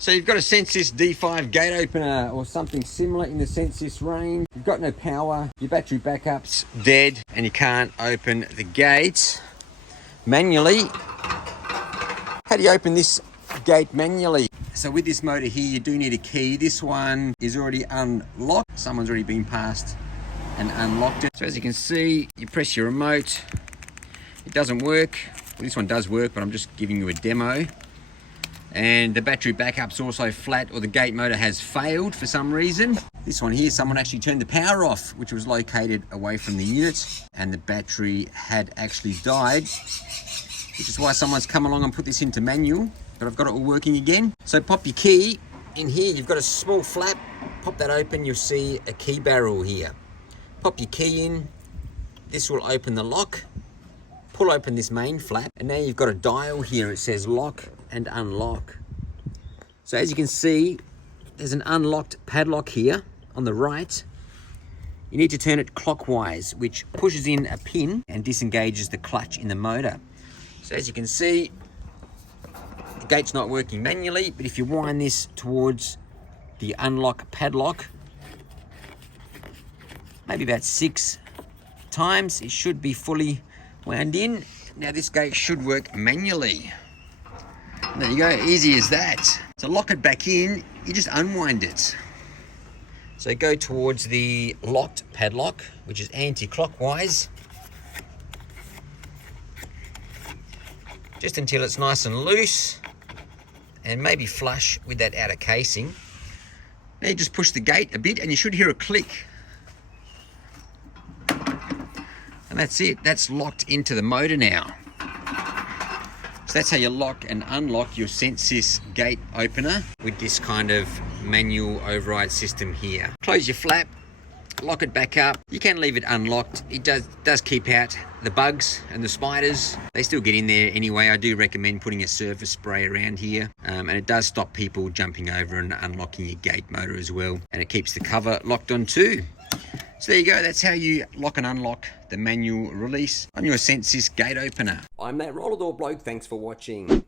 So you've got a Centsys D5 gate opener or something similar in the Centsys range. You've got no power, your battery backup's dead, and you can't open the gate manually. How do you open this gate manually? So with this motor here, you do need a key. This one is already unlocked. Someone's already been past and unlocked it. So as you can see, you press your remote. It doesn't work. Well, this one does work, but I'm just giving you a demo. And the battery backup's also flat, or the gate motor has failed for some reason. This one here, someone actually turned the power off, which was located away from the unit, and the battery had actually died, which is why someone's come along and put this into manual, but I've got it all working again. So pop your key in here. You've got a small flap. Pop that open, you'll see a key barrel here. Pop your key in. This will open the lock. Pull open this main flap, and now you've got a dial here. It says lock and unlock. So as you can see, there's an unlocked padlock here on the right. You need to turn it clockwise, which pushes in a pin and disengages the clutch in the motor. So as you can see, the gate's not working manually, but if you wind this towards the unlock padlock, maybe about 6 times, it should be fully wound in. Now this gate should work manually. There you go, easy as that. To lock it back in, you just unwind it. So go towards the locked padlock, which is anti-clockwise, just until it's nice and loose and maybe flush with that outer casing. Now you just push the gate a bit and you should hear a click. And that's it, that's locked into the motor now. So that's how you lock and unlock your Centsys gate opener with this kind of manual override system here. Close your flap, lock it back up. You can leave it unlocked. It does keep out the bugs and the spiders. They still get in there anyway. I do recommend putting a surface spray around here, and it does stop people jumping over and unlocking your gate motor as well. And it keeps the cover locked on too. So there you go, that's how you lock and unlock the manual release on your Centsys gate opener. I'm that roller door bloke, thanks for watching.